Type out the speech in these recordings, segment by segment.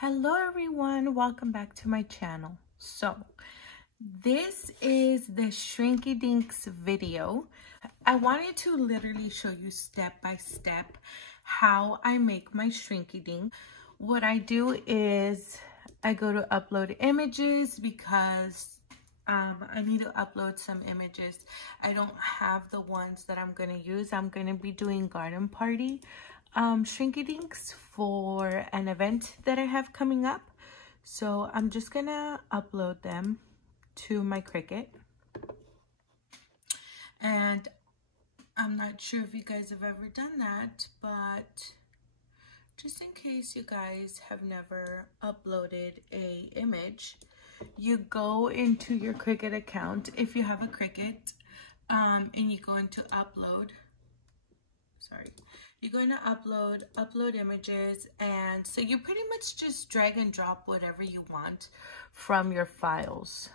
Hello everyone, welcome back to my channel. So this is the Shrinky Dinks video. I wanted to literally show you step by step how I make my Shrinky Dink. What I do is I go to upload images because I need to upload some images. I don't have the ones that I'm going to use. I'm going to be doing garden party Shrinky Dinks for an event that I have coming up. So I'm just going to upload them to my Cricut. And I'm not sure if you guys have ever done that, but just in case you guys have never uploaded a image, you go into your Cricut account if you have a Cricut, and you go into upload. You're going to upload images, and so you pretty much just drag and drop whatever you want from your files.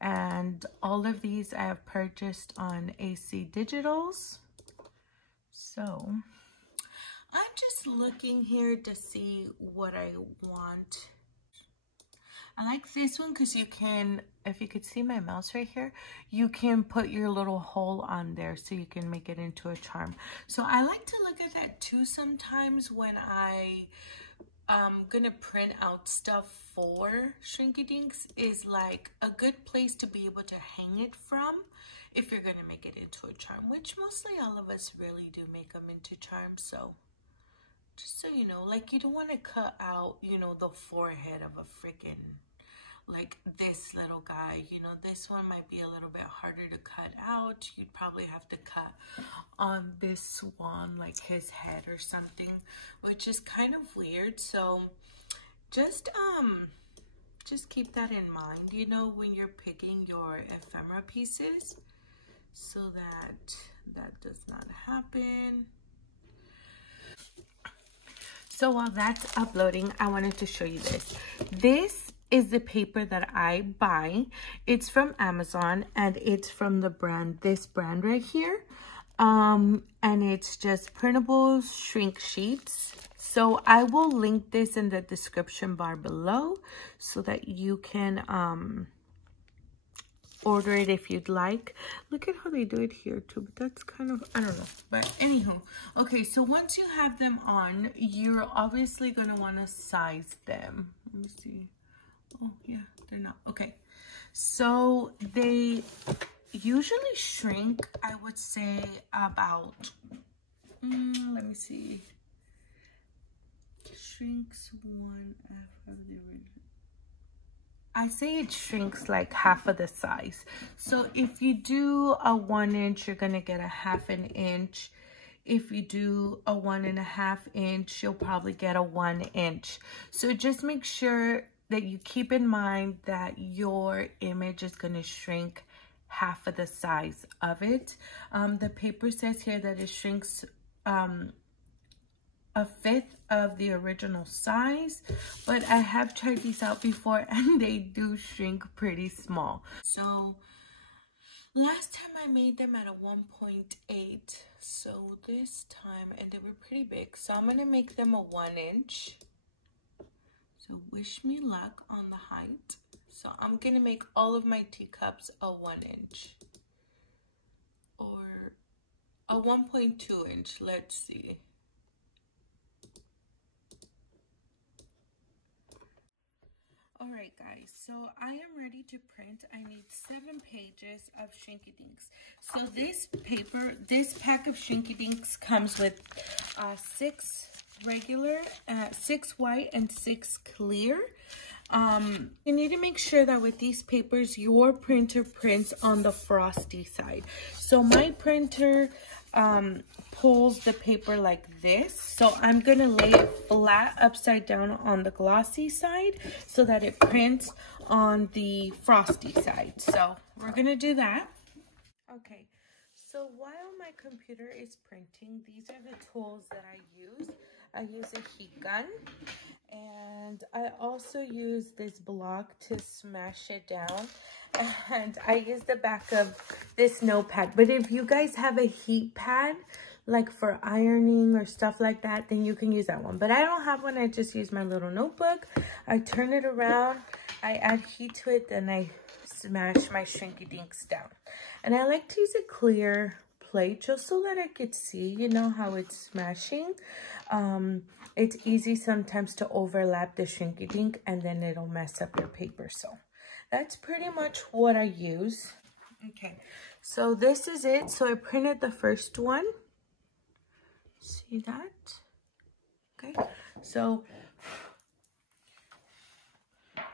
And all of these I have purchased on AC Digitals. So I'm just looking here to see what I want. I like this one because you can, if you could see my mouse right here, you can put your little hole on there so you can make it into a charm. So I like to look at that too sometimes when I'm gonna print out stuff for Shrinky Dinks, is like a good place to be able to hang it from if you're gonna make it into a charm, which mostly all of us really do make them into charms. So just so you know, like, you don't want to cut out, you know, the forehead of a freaking, like this little guy. You know, this one might be a little bit harder to cut out. You'd probably have to cut on this one, like his head or something, which is kind of weird. So just keep that in mind, you know, when you're picking your ephemera pieces, so that does not happen. So while that's uploading, I wanted to show you this. This is the paper that I buy. It's from Amazon, and it's from the brand, this brand right here. And it's just printable shrink sheets. So I will link this in the description bar below so that you can order it if you'd like. Look at how they do it here too, but that's kind of, I don't know. But anywho, okay, so once you have them on, you're obviously going to want to size them. Let me see. Oh yeah, they're not. Okay, so they usually shrink, I would say about, let me see, shrinks 1/2 of the original. I say it shrinks like half of the size. So if you do a 1 inch, you're gonna get a 1/2 inch. If you do a 1.5 inch, you'll probably get a 1 inch. So just make sure that you keep in mind that your image is gonna shrink half of the size of it. The paper says here that it shrinks 1/5 of the original size, but I have tried these out before and they do shrink pretty small. So last time I made them at a 1.8, so this time, and they were pretty big, so I'm gonna make them a 1 inch. So wish me luck on the height. So I'm gonna make all of my teacups a 1 inch or a 1.2 inch. Let's see. Alright guys, so I am ready to print. I need 7 pages of Shrinky Dinks. So this paper, this pack of Shrinky Dinks comes with 6 regular, 6 white and 6 clear. You need to make sure that with these papers, your printer prints on the frosty side. So my printer pulls the paper like this, so I'm gonna lay it flat upside down on the glossy side so that it prints on the frosty side. So we're gonna do that. Okay, so while my computer is printing, these are the tools that I use. I use a heat gun, and I also use this block to smash it down, and I use the back of this notepad. But if you guys have a heat pad, like for ironing or stuff like that, then you can use that one. But I don't have one. I just use my little notebook. I turn it around, I add heat to it, then I smash my shrinky dinks down. And I like to use a clear plate just so that I could see, you know, how it's smashing. It's easy sometimes to overlap the shrinky dink and then it'll mess up your paper. So that's pretty much what I use. Okay, so this is it. So I printed the first one. See that? Okay, so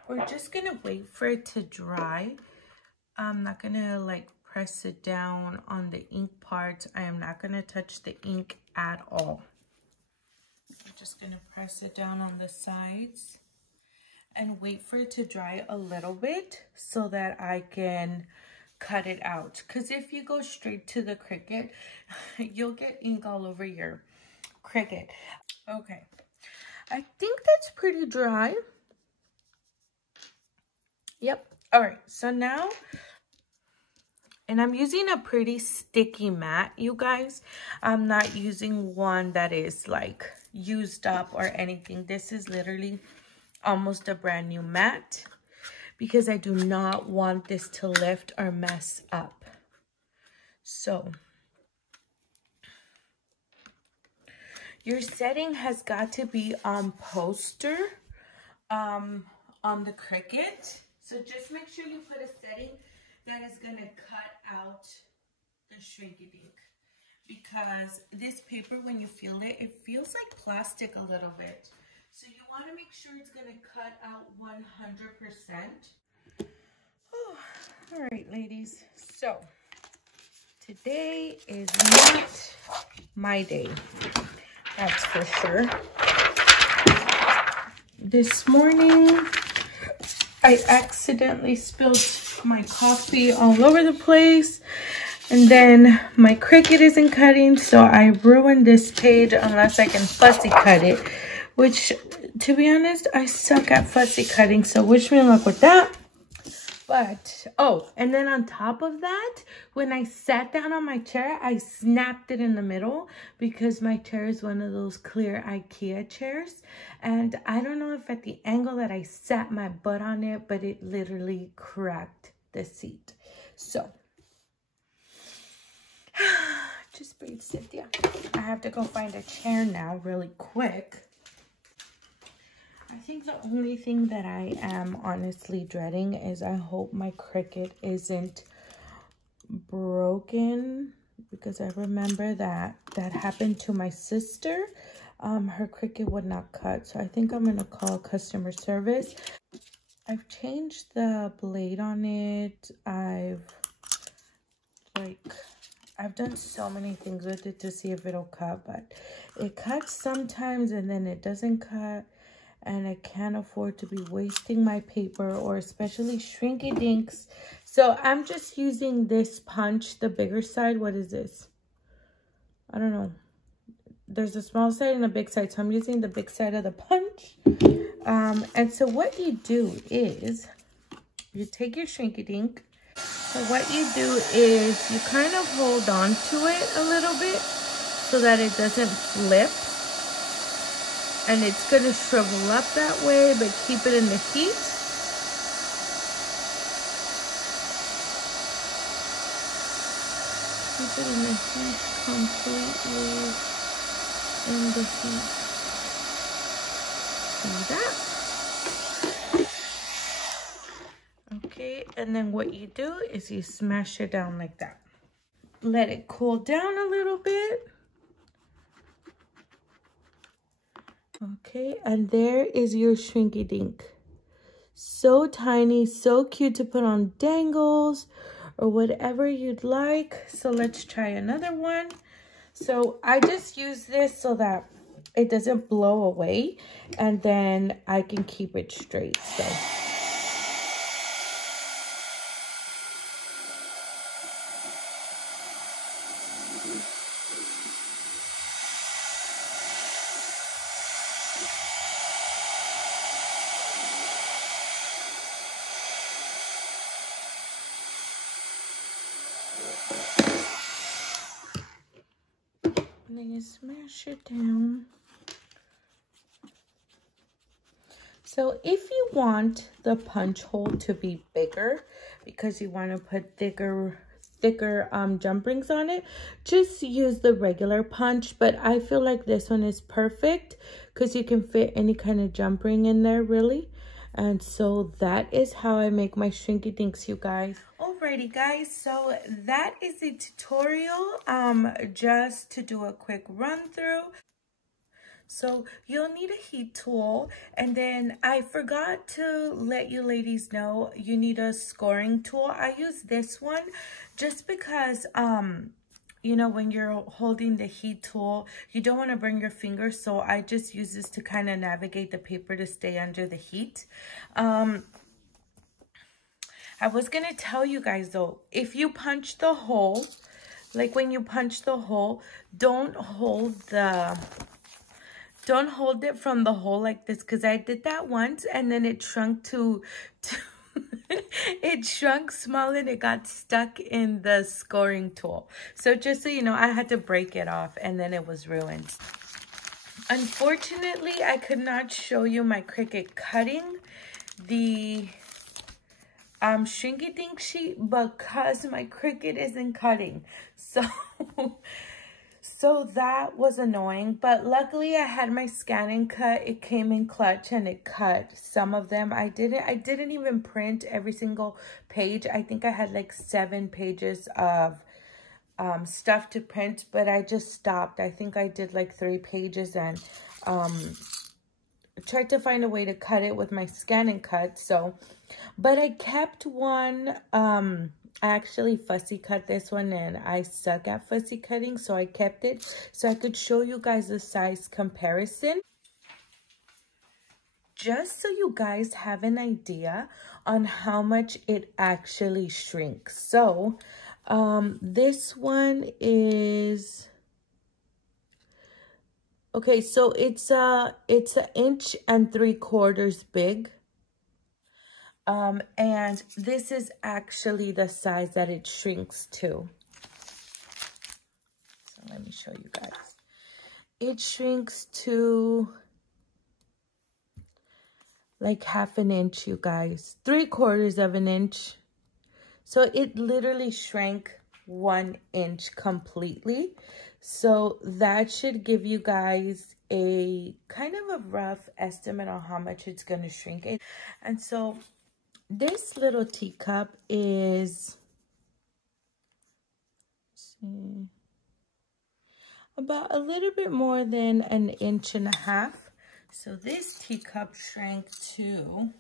we're just gonna wait for it to dry. I'm not gonna like press it down on the ink part. I am not gonna touch the ink at all. I'm just gonna press it down on the sides and wait for it to dry a little bit so that I can cut it out. Because if you go straight to the Cricut, you'll get ink all over your Cricut. Okay, I think that's pretty dry. Yep. All right, so now, and I'm using a pretty sticky mat, you guys. I'm not using one that is like used up or anything. This is literally almost a brand new mat because I do not want this to lift or mess up. So your setting has got to be on poster on the Cricut. So just make sure you put a setting that is going to cut out the shrinky dink, because this paper, when you feel it, it feels like plastic a little bit. So you want to make sure it's going to cut out 100%. Oh, all right, ladies. So today is not my day. That's for sure. This morning, I accidentally spilled my coffee all over the place. And then my Cricut isn't cutting, so I ruined this page unless I can fussy cut it. Which, to be honest, I suck at fussy cutting, so wish me luck with that. But, oh, and then on top of that, when I sat down on my chair, I snapped it in the middle because my chair is one of those clear IKEA chairs. And I don't know if at the angle that I sat my butt on it, but it literally cracked the seat. So, just breathe, Cynthia. I have to go find a chair now really quick. I think the only thing that I am honestly dreading is I hope my Cricut isn't broken, because I remember that happened to my sister. Her Cricut would not cut, so I think I'm gonna call customer service. I've changed the blade on it. I've done so many things with it to see if it'll cut, but it cuts sometimes and then it doesn't cut. And I can't afford to be wasting my paper, or especially shrinky dinks. So I'm just using this punch, the bigger side. What is this? I don't know. There's a small side and a big side. So I'm using the big side of the punch. And so what you do is you take your shrinky dink. So what you do is you kind of hold on to it a little bit so that it doesn't flip. And it's going to shrivel up that way, but keep it in the heat. Keep it in the heat, completely in the heat. See that? Okay, and then what you do is you smash it down like that. Let it cool down a little bit. Okay, and there is your shrinky dink. So tiny, so cute to put on dangles or whatever you'd like. So let's try another one. So I just use this so that it doesn't blow away, and then I can keep it straight. So then you smash it down. So if you want the punch hole to be bigger because you want to put thicker jump rings on it, just use the regular punch. But I feel like this one is perfect because you can fit any kind of jump ring in there, really. And so that is how I make my shrinky dinks, you guys. Alrighty guys, so that is the tutorial. Just to do a quick run through. So you'll need a heat tool, and then I forgot to let you ladies know you need a scoring tool. I use this one just because you know, when you're holding the heat tool, you don't want to burn your fingers, so I just use this to kind of navigate the paper to stay under the heat. I was gonna tell you guys though, if you punch the hole, like when you punch the hole, don't hold it from the hole like this, because I did that once and then it shrunk to it shrunk small and it got stuck in the scoring tool. So just so you know, I had to break it off and then it was ruined. Unfortunately, I could not show you my Cricut cutting the shrinky dink sheet because my Cricut isn't cutting. So that was annoying, but luckily I had my scan and cut. It came in clutch and it cut some of them. I didn't even print every single page. I think I had like 7 pages of stuff to print, but I just stopped. I think I did like 3 pages and tried to find a way to cut it with my scan and cut. So, but I kept one. I actually fussy cut this one and I suck at fussy cutting, so I kept it so I could show you guys the size comparison. Just so you guys have an idea on how much it actually shrinks. So this one is, okay, so it's an 1.75 inches big. And this is actually the size that it shrinks to. So let me show you guys. It shrinks to like 1/2 inch, you guys. 3/4 inch. So it literally shrank 1 inch completely. So that should give you guys a kind of a rough estimate on how much it's going to shrink. And so this little teacup is about a little bit more than 1.5 inches. So this teacup shrank to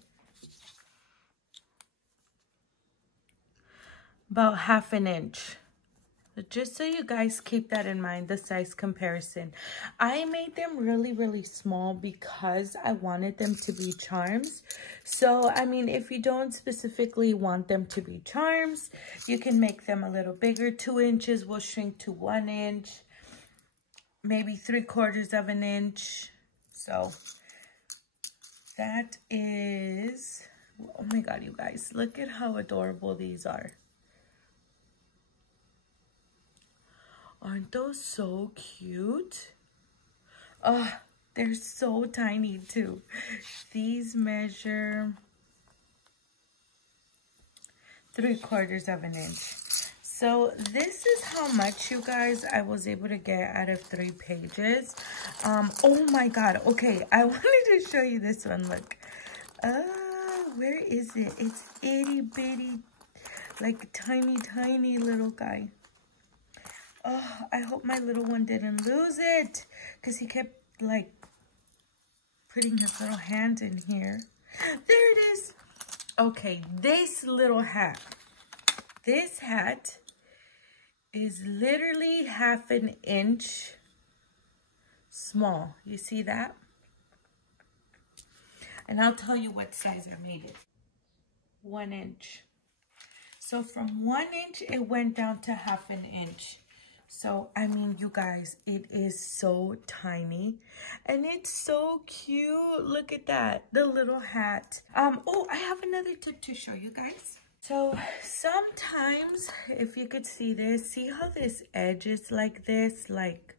about 1/2 inch. But just so you guys keep that in mind, the size comparison. I made them really, really small because I wanted them to be charms. So, I mean, if you don't specifically want them to be charms, you can make them a little bigger. 2 inches will shrink to 1 inch, maybe 3/4 inch. So, that is, oh my God, you guys, look at how adorable these are. Aren't those so cute? Oh, they're so tiny too. These measure 3/4 inch. So this is how much, you guys, I was able to get out of 3 pages. Oh my God. Okay, I wanted to show you this one. Look. Where is it? It's itty bitty, like tiny, tiny little guy. Oh, I hope my little one didn't lose it because he kept like putting his little hand in here. There it is. Okay, this little hat. This hat is literally 1/2 inch small. You see that? And I'll tell you what size I made it. 1 inch. So from 1 inch, it went down to 1/2 inch. So, I mean, you guys, it is so tiny and it's so cute. Look at that, the little hat. Oh, I have another tip to show you guys. So sometimes, if you could see this, see how this edge is like this, like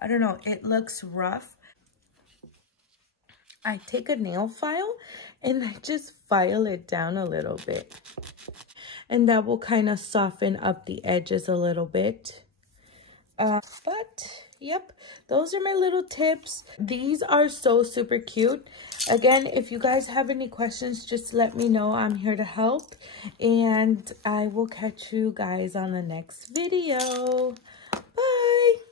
I don't know, it looks rough. I take a nail file and I just file it down a little bit. And that will kind of soften up the edges a little bit. But yep, those are my little tips. These are so super cute. Again, if you guys have any questions, just let me know. I'm here to help. And I will catch you guys on the next video. Bye.